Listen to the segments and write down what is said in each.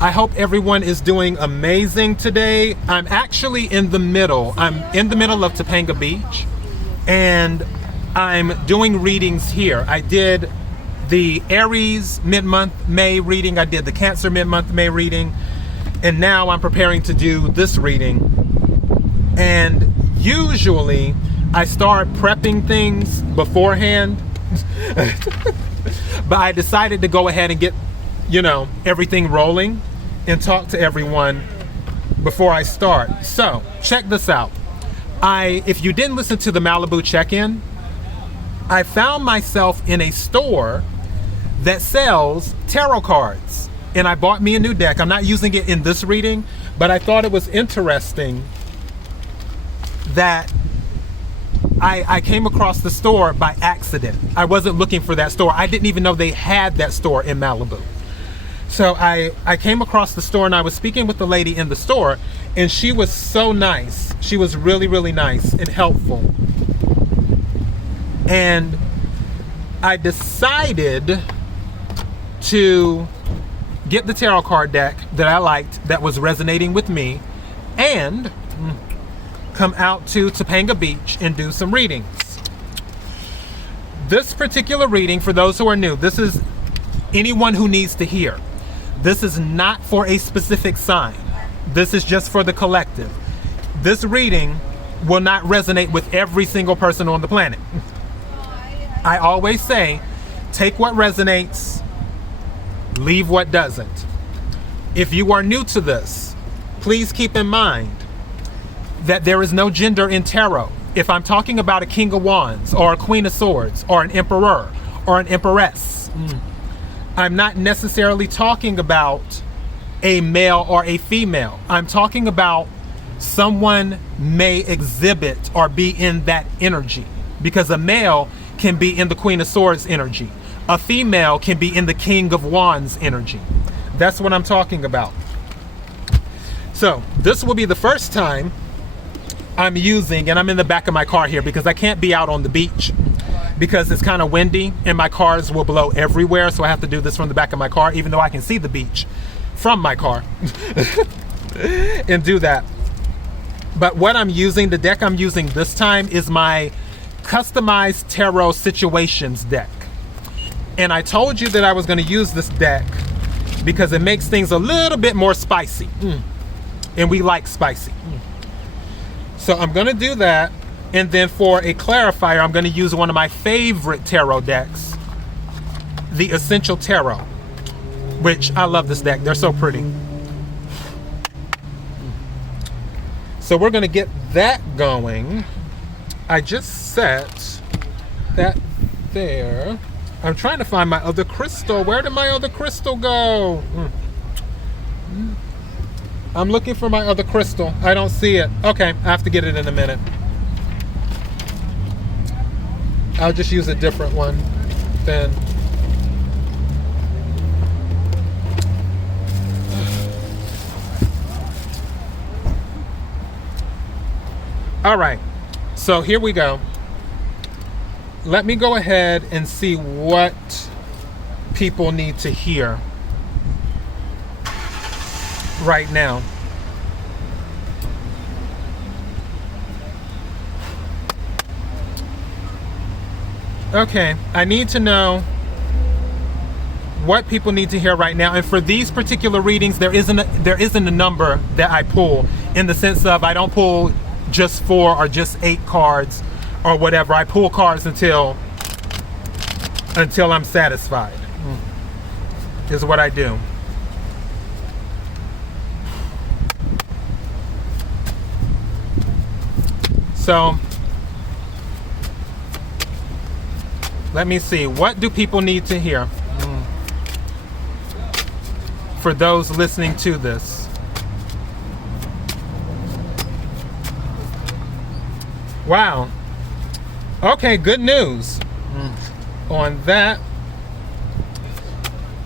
I hope everyone is doing amazing today. I'm actually in the middle. I'm in the middle of Topanga Beach, and I'm doing readings here. I did the Aries mid-month May reading. I did the Cancer mid-month May reading. And now I'm preparing to do this reading. And usually I start prepping things beforehand. But I decided to go ahead and get, everything rolling and talk to everyone before I start. So check this out. If you didn't listen to the Malibu check-in, I found myself in a store that sells tarot cards, and I bought me a new deck. I'm not using it in this reading, but I thought it was interesting that I came across the store by accident. I wasn't looking for that store. I didn't even know they had that store in Malibu. So I came across the store, and I was speaking with the lady in the store, and she was so nice. She was really, really nice and helpful. And I decided to get the tarot card deck that I liked, that was resonating with me, and come out to Topanga Beach and do some readings. This particular reading, for those who are new, this is anyone who needs to hear. This is not for a specific sign. This is just for the collective. This reading will not resonate with every single person on the planet. I always say, take what resonates, leave what doesn't. If you are new to this, please keep in mind that there is no gender in tarot. If I'm talking about a King of Wands or a Queen of Swords or an Emperor or an Empress, I'm not necessarily talking about a male or a female. I'm talking about someone may exhibit or be in that energy, because a male can be in the Queen of Swords energy. A female can be in the King of Wands energy. That's what I'm talking about. So this will be the first time I'm using, and I'm in the back of my car here because I can't be out on the beach because it's kind of windy and my cars will blow everywhere. So I have to do this from the back of my car, even though I can see the beach from my car and do that. But what I'm using, the deck I'm using this time, is my customized tarot situations deck. And I told you that I was going to use this deck because it makes things a little bit more spicy. And we like spicy. So I'm going to do that. And then for a clarifier, I'm going to use one of my favorite tarot decks, the Essential Tarot, which I love this deck. They're so pretty. So we're going to get that going. I just set that there. I'm trying to find my other crystal. Where did my other crystal go? I'm looking for my other crystal. I don't see it. Okay, I have to get it in a minute. I'll just use a different one then. All right, so here we go. Let me go ahead and see what people need to hear right now. Okay, I need to know what people need to hear right now. And for these particular readings, there isn't a number that I pull, in the sense of I don't pull just 4 or just 8 cards or whatever. I pull cards until I'm satisfied. Is what I do. So let me see, what do people need to hear for those listening to this? Wow. Okay, good news on that.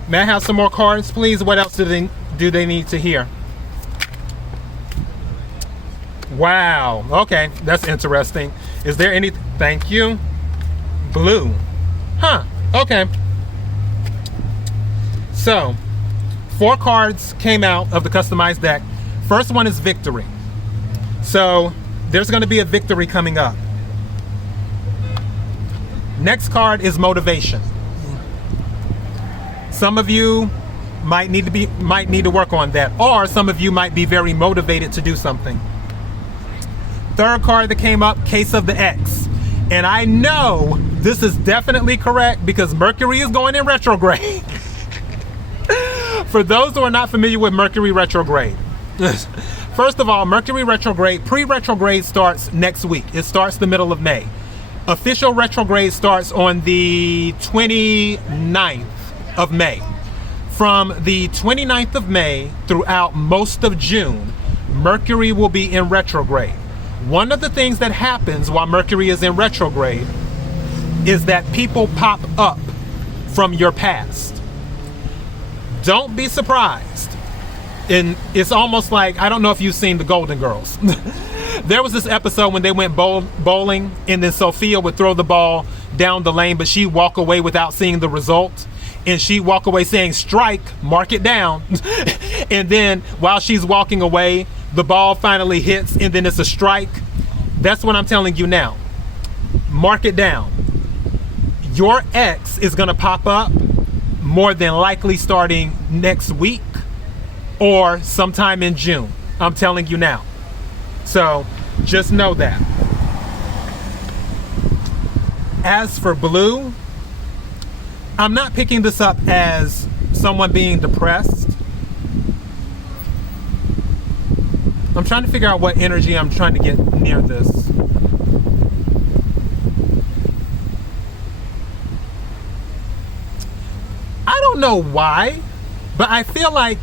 May I have some more cards, please? What else do they need to hear? Wow. Okay, that's interesting. Is there any? Thank you. Blue. Huh. Okay. So, 4 cards came out of the customized deck. First one is victory. So there's going to be a victory coming up. Next card is motivation. Some of you might need to work on that, or some of you might be very motivated to do something. Third card that came up, case of the X. And I know this is definitely correct because Mercury is going in retrograde. For those who are not familiar with Mercury Retrograde, first of all, Mercury Retrograde, pre-retrograde starts next week. It starts the middle of May. Official retrograde starts on the 29th of May. From the 29th of May throughout most of June, Mercury will be in retrograde. One of the things that happens while Mercury is in retrograde is that people pop up from your past. Don't be surprised. And it's almost like, I don't know if you've seen the Golden Girls. There was this episode when they went bowling, and then Sophia would throw the ball down the lane, but she'd walk away without seeing the result. And she'd walk away saying, strike, mark it down. And then while she's walking away, the ball finally hits, and then it's a strike. That's what I'm telling you now. Mark it down. Your ex is going to pop up more than likely starting next week or sometime in June. I'm telling you now. So just know that. As for blue, I'm not picking this up as someone being depressed. I'm trying to figure out what energy I'm trying to get near this. I don't know why, but I feel like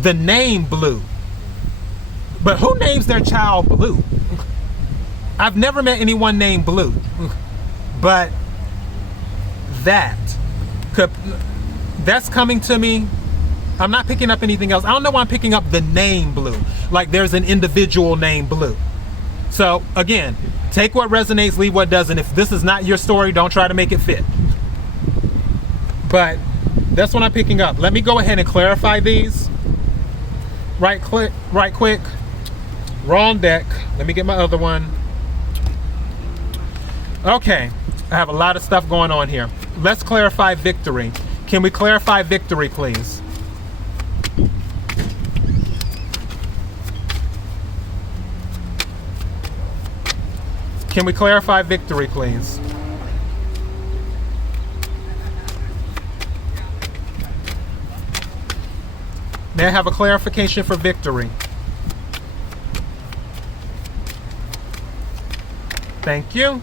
the name Blue. But who names their child Blue? I've never met anyone named Blue. But that's coming to me. I'm not picking up anything else. I don't know why I'm picking up the name Blue. Like there's an individual named Blue. So again, take what resonates, leave what doesn't. If this is not your story, don't try to make it fit. But that's what I'm picking up. Let me go ahead and clarify these. Right quick. Wrong deck. Let me get my other one. Okay, I have a lot of stuff going on here. Let's clarify victory. Can we clarify victory, please? Can we clarify victory, please? May I have a clarification for victory? Thank you.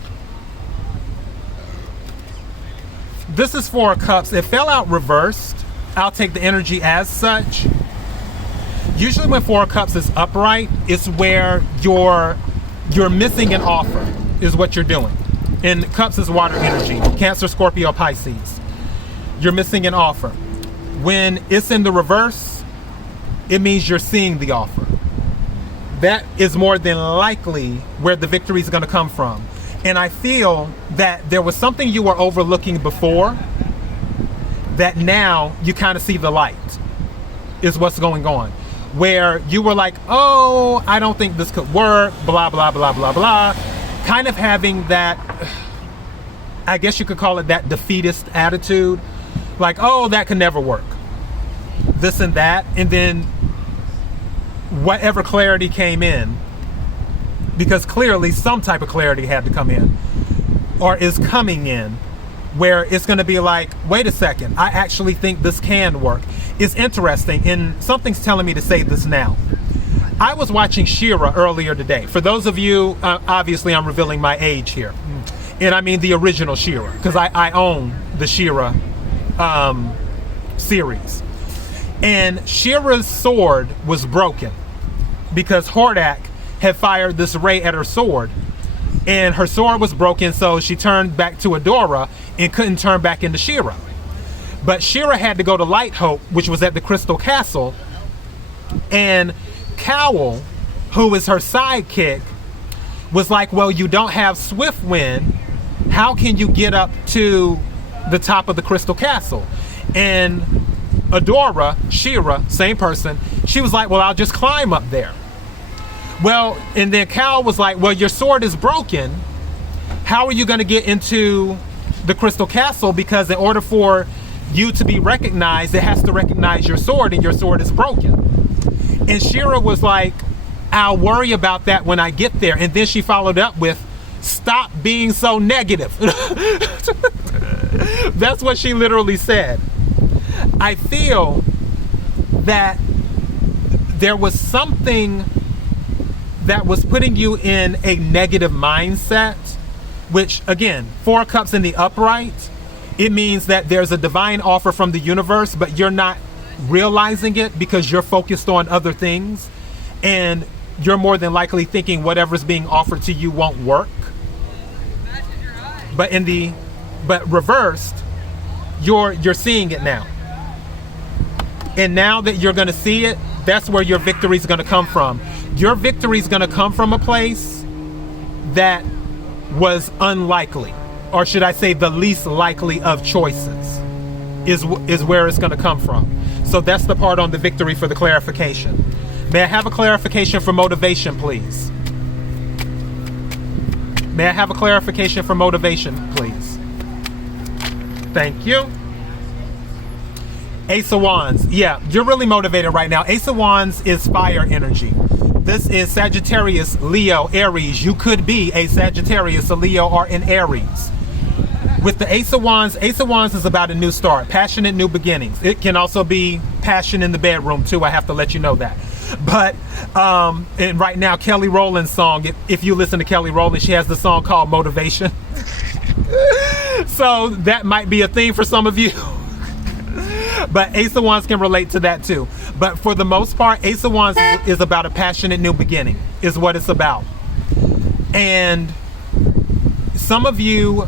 This is 4 of Cups. It fell out reversed. I'll take the energy as such. Usually when 4 of Cups is upright, it's where you're missing an offer, is what you're doing. And Cups is water energy. Cancer, Scorpio, Pisces. You're missing an offer. When it's in the reverse, it means you're seeing the offer. That is more than likely where the victory is going to come from. And I feel that there was something you were overlooking before that now you kind of see the light, is what's going on. Where you were like, oh, I don't think this could work, blah, blah, blah, blah, blah. Kind of having that, I guess you could call it that defeatist attitude. Like, oh, that could never work. This and that. And then whatever clarity came in, because clearly some type of clarity had to come in or is coming in, where it's going to be like, wait a second, I actually think this can work. It's interesting, and something's telling me to say this now. I was watching She-Ra earlier today. For those of you, obviously I'm revealing my age here, and I mean the original She-Ra, because I own the She-Ra series. And She-Ra's sword was broken because Hordak had fired this ray at her sword, and her sword was broken, so she turned back to Adora and couldn't turn back into She-Ra. But She-Ra had to go to Light Hope, which was at the Crystal Castle, and Cowl, who is her sidekick, was like, well, you don't have Swift Wind. How can you get up to the top of the Crystal Castle? And Adora, Shira, same person, she was like, well, I'll just climb up there. Well, and then Cal was like, well, your sword is broken. How are you going to get into the Crystal Castle? Because in order for you to be recognized, it has to recognize your sword, and your sword is broken. And Shira was like, I'll worry about that when I get there. And then she followed up with, stop being so negative. That's what she literally said. I feel that there was something that was putting you in a negative mindset, which again, 4 cups in the upright, it means that there's a divine offer from the universe, but you're not realizing it because you're focused on other things, and you're more than likely thinking whatever's being offered to you won't work. But reversed, you're seeing it now. And now that you're going to see it, that's where your victory is going to come from. Your victory is going to come from a place that was unlikely, or should I say the least likely of choices is where it's going to come from. So that's the part on the victory for the clarification. May I have a clarification for motivation, please? May I have a clarification for motivation, please? Thank you. Ace of Wands. Yeah, you're really motivated right now. Ace of Wands is fire energy. This is Sagittarius, Leo, Aries. You could be a Sagittarius, a Leo, or an Aries. With the Ace of Wands is about a new start, passionate new beginnings. It can also be passion in the bedroom too. I have to let you know that. But and right now, Kelly Rowland's song, if you listen to Kelly Rowland, she has the song called Motivation. So that might be a theme for some of you. But Ace of Wands can relate to that too. But for the most part, Ace of Wands is about a passionate new beginning, is what it's about. And some of you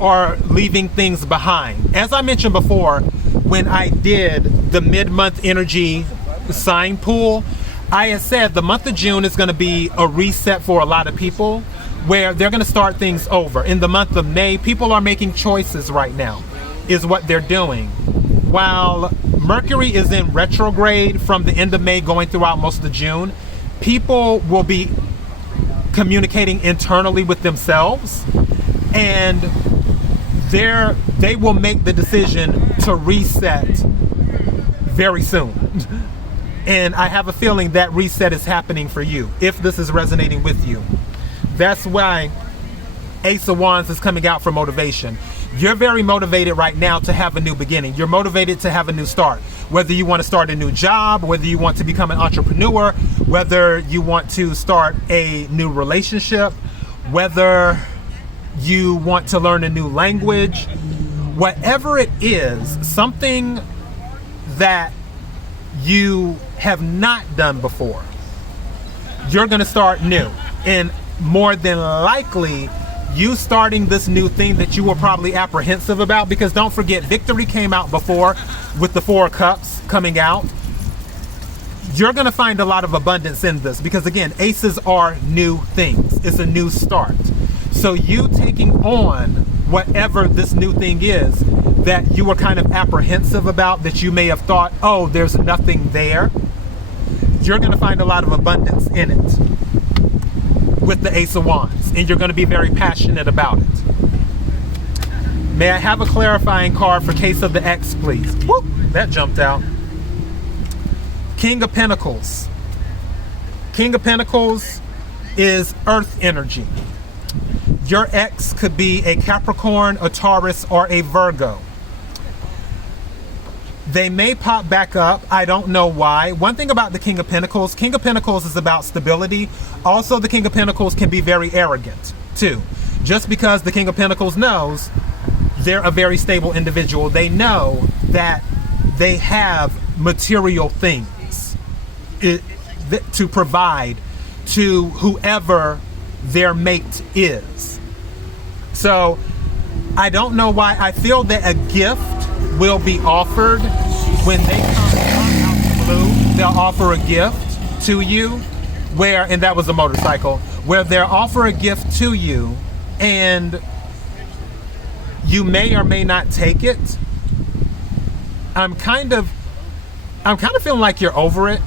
are leaving things behind. As I mentioned before, when I did the mid-month energy sign pool, I had said the month of June is going to be a reset for a lot of people, where they're going to start things over. In the month of May, people are making choices right now, is what they're doing. While Mercury is in retrograde from the end of May going throughout most of June, people will be communicating internally with themselves, and they will make the decision to reset very soon. And I have a feeling that reset is happening for you, if this is resonating with you. That's why Ace of Wands is coming out for motivation. You're very motivated right now to have a new beginning. You're motivated to have a new start. Whether you want to start a new job, whether you want to become an entrepreneur, whether you want to start a new relationship, whether you want to learn a new language, whatever it is, something that you have not done before, you're going to start new. And more than likely, you starting this new thing that you were probably apprehensive about, because don't forget, victory came out before with the 4 cups coming out. You're going to find a lot of abundance in this, because again, aces are new things. It's a new start. So you taking on whatever this new thing is that you were kind of apprehensive about, that you may have thought, oh, there's nothing there, you're going to find a lot of abundance in it with the Ace of Wands, and you're going to be very passionate about it. May I have a clarifying card for Case of the X, please? Whoop, that jumped out. King of Pentacles. King of Pentacles is earth energy. Your ex could be a Capricorn, a Taurus, or a Virgo. They may pop back up. I don't know why. One thing about the King of Pentacles is about stability. Also, the King of Pentacles can be very arrogant too. Just because the King of Pentacles knows they're a very stable individual, they know that they have material things to provide to whoever their mate is. So I don't know why. I feel that a gift will be offered when they come out of the blue. They'll offer a gift to you and that was a motorcycle, where they'll offer a gift to you and you may or may not take it. I'm kind of I'm kind of feeling like you're over it.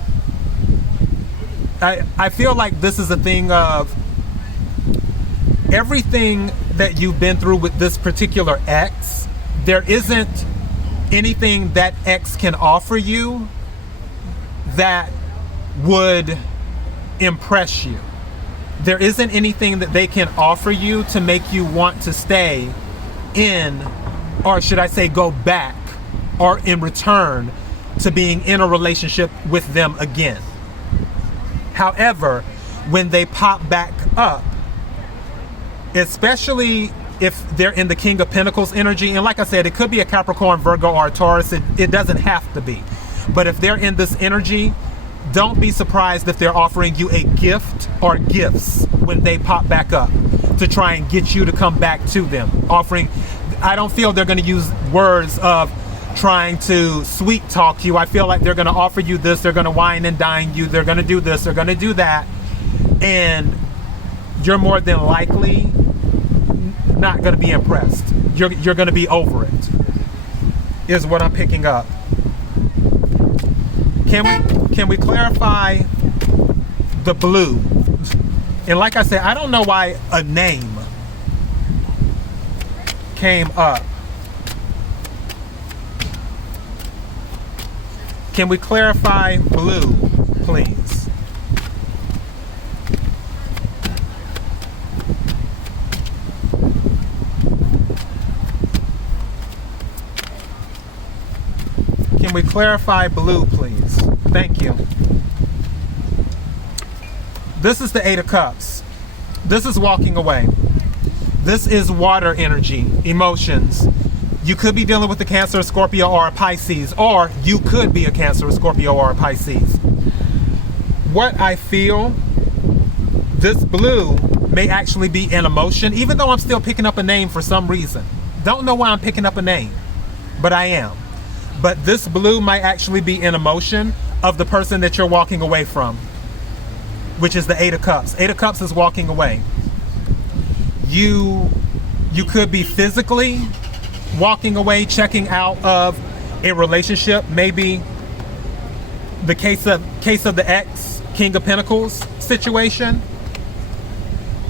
I feel like this is a thing of everything that you've been through with this particular ex. There isn't anything that ex can offer you that would impress you. There isn't anything that they can offer you to make you want to stay in, or should I say go back, or in return to being in a relationship with them again. However, when they pop back up, especially if they're in the King of Pentacles energy, and like I said, it could be a Capricorn, Virgo, or a Taurus, it doesn't have to be. But if they're in this energy, don't be surprised if they're offering you a gift or gifts when they pop back up to try and get you to come back to them. I don't feel they're going to use words of trying to sweet talk you. I feel like they're going to offer you this, they're going to wine and dine you, they're going to do this, they're going to do that, and you're more than likely not going to be impressed. You're going to be over it, is what I'm picking up. Can we clarify the blue? And like I said, I don't know why a name came up. Can we clarify blue, please? Can we clarify blue, please? Thank you. This is the Eight of Cups. This is walking away. This is water energy, emotions. You could be dealing with a Cancer, a Scorpio, or a Pisces, or you could be a Cancer, a Scorpio, or a Pisces. What I feel, this blue may actually be an emotion, even though I'm still picking up a name for some reason. Don't know why I'm picking up a name, but I am. But this blue might actually be an emotion of the person that you're walking away from, which is the Eight of Cups. Eight of Cups is walking away. You could be physically walking away, checking out of a relationship, maybe the case of the ex, King of Pentacles situation,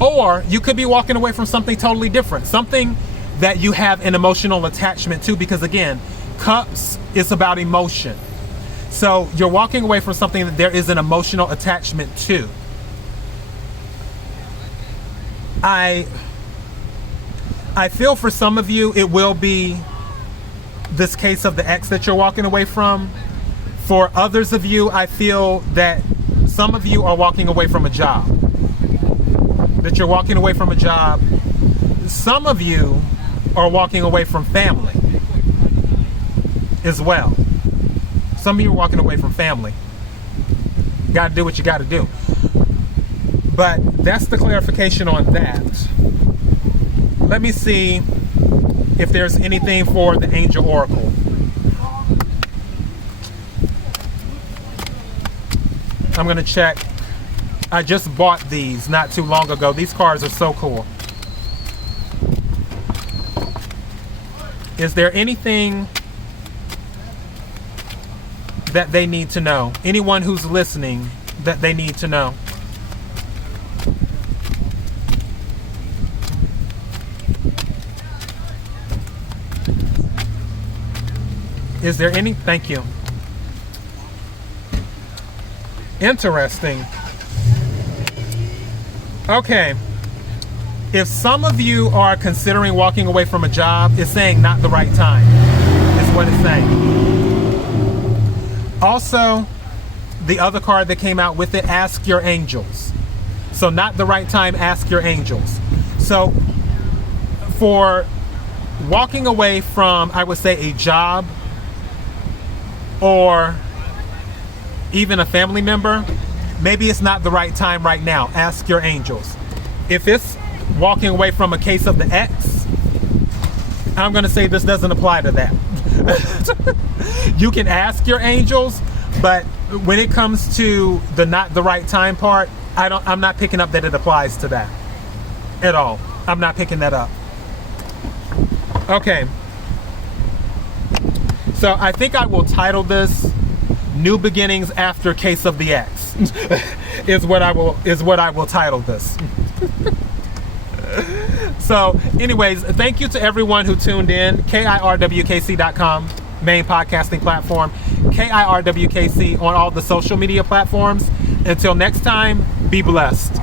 or you could be walking away from something totally different, something that you have an emotional attachment to, because again, Cups is about emotion. So you're walking away from something that there is an emotional attachment to. I feel for some of you, it will be this case of the ex that you're walking away from. For others of you, I feel that some of you are walking away from a job. That you're walking away from a job. Some of you are walking away from family as well. Some of you are walking away from family. You gotta do what you gotta do. But that's the clarification on that. Let me see if there's anything for the Angel Oracle. I'm gonna check. I just bought these not too long ago. These cards are so cool. Is there anything that they need to know? Anyone who's listening that they need to know? Is there any? Thank you. Interesting. Okay. If some of you are considering walking away from a job, it's saying not the right time, is what it's saying. Also, the other card that came out with it, ask your angels. So not the right time, ask your angels. So for walking away from, I would say, a job or even a family member, maybe it's not the right time right now. Ask your angels. If it's walking away from a case of the ex, I'm going to say this doesn't apply to that. You can ask your angels, but when it comes to the not the right time part, I'm not picking up that it applies to that at all. I'm not picking that up. Okay. So I think I will title this New beginnings after Case of the X is what I will title this. So anyways, thank you to everyone who tuned in. KIRWKC.com, main podcasting platform. KIRWKC on all the social media platforms. Until next time, be blessed.